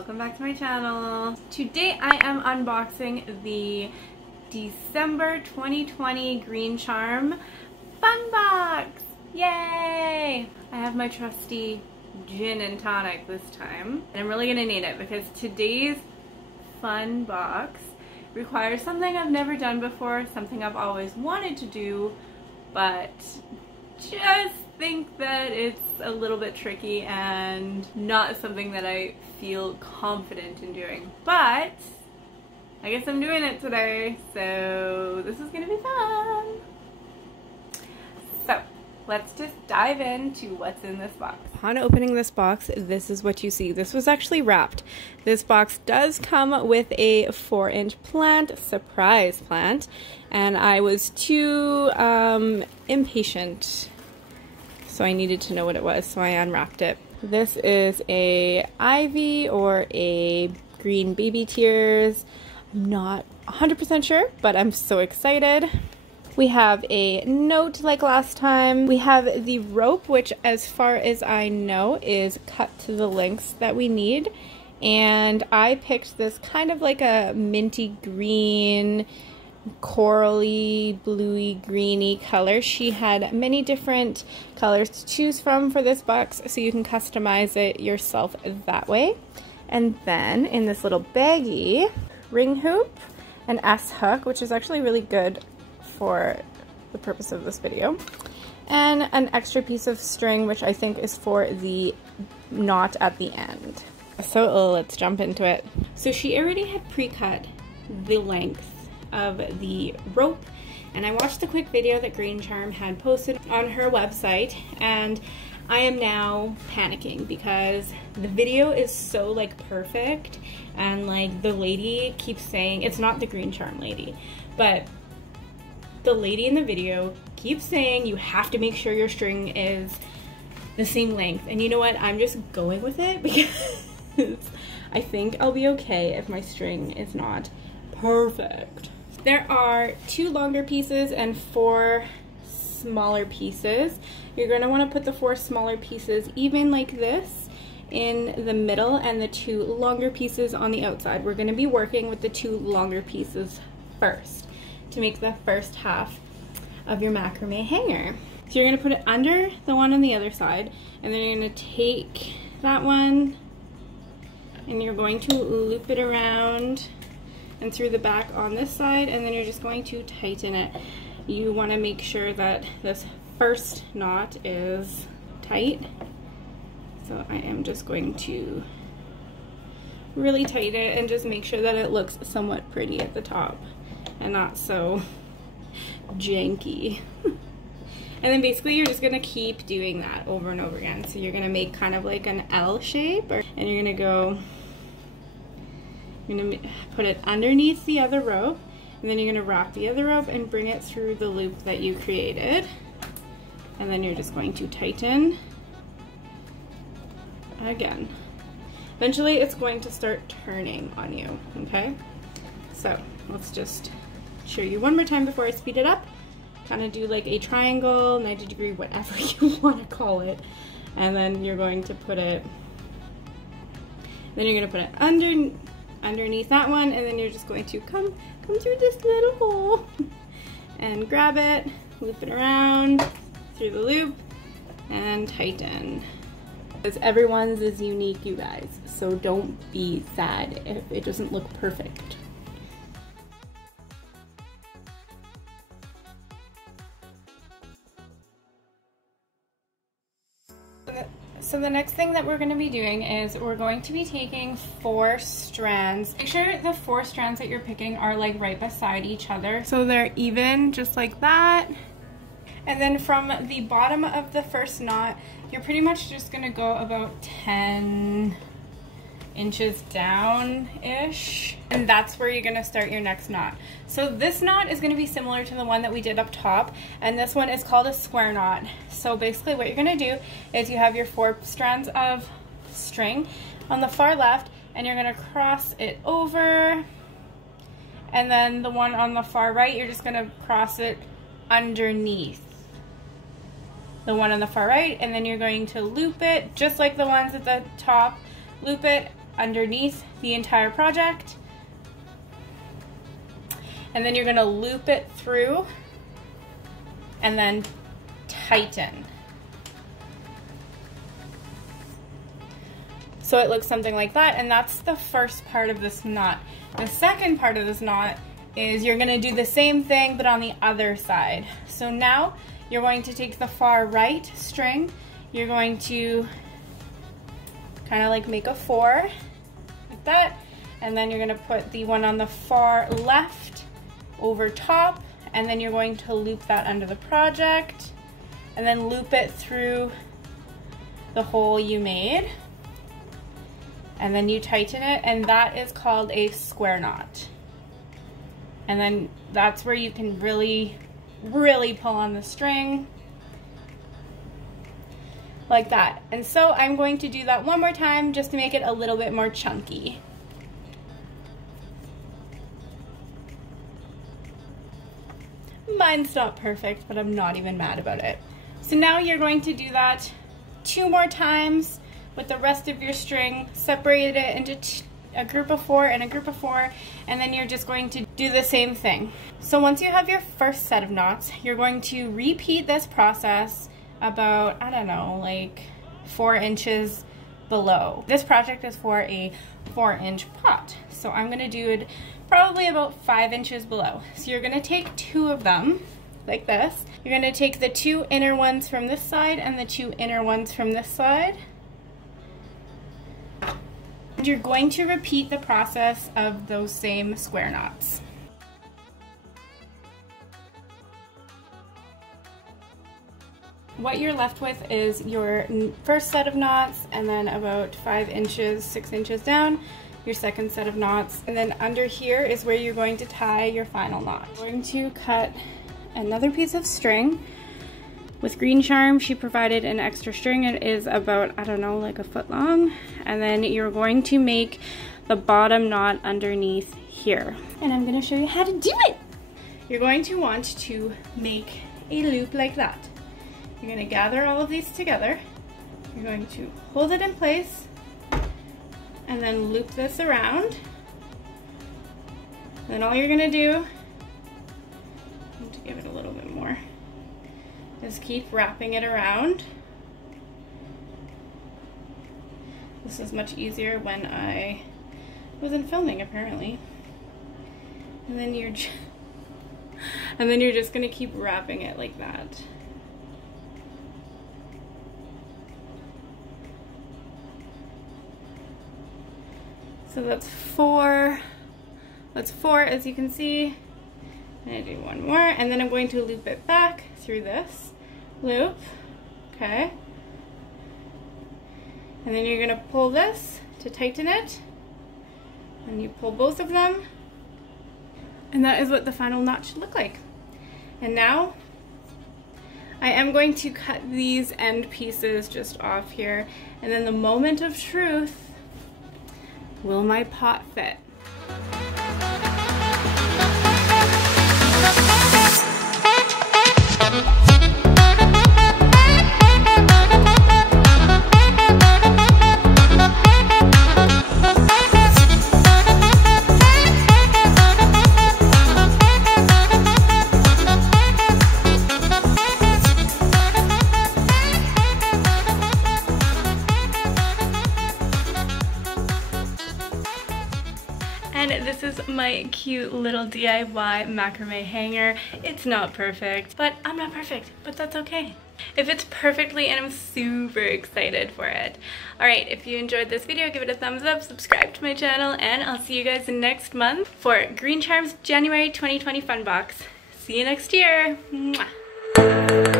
welcome back to my channel. Today I am unboxing the December 2020 Green Charm Fun Box! Yay! I have my trusty gin and tonic this time, and I'm really gonna need it because today's Fun Box requires something I've never done before, something I've always wanted to do, but just think that it's a little bit tricky and not something that I feel confident in doing. But I guess I'm doing it today, so this is gonna be fun. So let's just dive into what's in this box. Upon opening this box, this is what you see. This was actually wrapped. This box does come with a 4-inch plant, surprise plant, and I was too impatient, so I needed to know what it was, so I unwrapped it. This is a ivy or a green baby tears. I'm not 100% sure, but I'm so excited. We have a note like last time. We have the rope, which as far as I know is cut to the lengths that we need. And I picked this kind of like a minty green, corally, bluey, greeny color. She had many different colors to choose from for this box, so you can customize it yourself that way. And then in this little baggie, ring hoop, an S-hook, which is actually really good for the purpose of this video, and an extra piece of string, which I think is for the knot at the end. So let's jump into it. So she already had pre-cut the length of the rope, and I watched the quick video that Green Charm had posted on her website, and I am now panicking because the video is so like perfect, and like the lady keeps saying, it's not the Green Charm lady, but the lady in the video keeps saying you have to make sure your string is the same length. And you know what? I'm just going with it because I think I'll be okay if my string is not perfect. There are 2 longer pieces and 4 smaller pieces. You're going to want to put the 4 smaller pieces even like this in the middle and the 2 longer pieces on the outside. We're going to be working with the 2 longer pieces first to make the first half of your macrame hanger. So you're going to put it under the one on the other side, and then you're going to take that one and you're going to loop it around and through the back on this side, and then you're just going to tighten it. You want to make sure that this first knot is tight. So I am just going to really tighten it and just make sure that it looks somewhat pretty at the top and not so janky. And then basically you're just gonna keep doing that over and over again. So you're gonna make kind of like an L shape, and you're gonna put it underneath the other rope, and then you're gonna wrap the other rope and bring it through the loop that you created. And then you're just going to tighten again. Eventually it's going to start turning on you, okay? So let's just show you one more time before I speed it up. Kind of do like a triangle, 90 degree, whatever you want to call it. And then you're going to put it, underneath that one, and then you're just going to come through this little hole and grab it, loop it around through the loop, and tighten. Because everyone's is unique, you guys, so don't be sad if it doesn't look perfect. So the next thing that we're going to be doing is we're going to be taking 4 strands. Make sure the 4 strands that you're picking are like right beside each other, so they're even, just like that. And then from the bottom of the first knot, you're pretty much just going to go about 10 inches down-ish, and that's where you're going to start your next knot. So this knot is going to be similar to the one that we did up top, and this one is called a square knot. So basically what you're going to do is you have your 4 strands of string on the far left, and you're going to cross it over, and then the one on the far right, you're just going to cross it underneath the one on the far right, and then you're going to loop it just like the ones at the top, loop it underneath the entire project. And then you're gonna loop it through and then tighten. So it looks something like that, and that's the first part of this knot. The second part of this knot is you're gonna do the same thing but on the other side. So now you're going to take the far right string, you're going to kind of like make a 4 like that, and then you're gonna put the one on the far left over top, and then you're going to loop that under the project and then loop it through the hole you made, and then you tighten it, and that is called a square knot. And then that's where you can really pull on the string like that. And so I'm going to do that one more time just to make it a little bit more chunky. Mine's not perfect, but I'm not even mad about it. So now you're going to do that 2 more times with the rest of your string, separate it into a group of 4 and a group of 4, and then you're just going to do the same thing. So once you have your first set of knots, you're going to repeat this process about, I don't know, like 4 inches below. This project is for a 4-inch pot, so I'm gonna do it probably about 5 inches below. So you're gonna take 2 of them like this. You're gonna take the 2 inner ones from this side and the 2 inner ones from this side. And you're going to repeat the process of those same square knots. What you're left with is your first set of knots, and then about 5 inches, 6 inches down, your second set of knots. And then under here is where you're going to tie your final knot. I'm going to cut another piece of string. With Green Charm, she provided an extra string. It is about, I don't know, like a foot long. And then you're going to make the bottom knot underneath here. And I'm gonna show you how to do it. You're going to want to make a loop like that. You're gonna gather all of these together. You're going to hold it in place and then loop this around. And then all you're gonna do, I need to give it a little bit more, just keep wrapping it around. This is much easier when I wasn't filming, apparently. And then you're just gonna keep wrapping it like that. So that's 4. That's 4, as you can see. I'm gonna do one more, and then I'm going to loop it back through this loop, okay? And then you're gonna pull this to tighten it, and you pull both of them, and that is what the final knot should look like. And now, I am going to cut these end pieces just off here, and then the moment of truth, will my pot fit? And this is my cute little DIY macrame hanger. It's not perfect, but I'm not perfect, but that's okay. It fits perfectly and I'm super excited for it. Alright, if you enjoyed this video, give it a thumbs up, subscribe to my channel, and I'll see you guys next month for Green Charm's January 2020 Fun Box. See you next year! Mwah.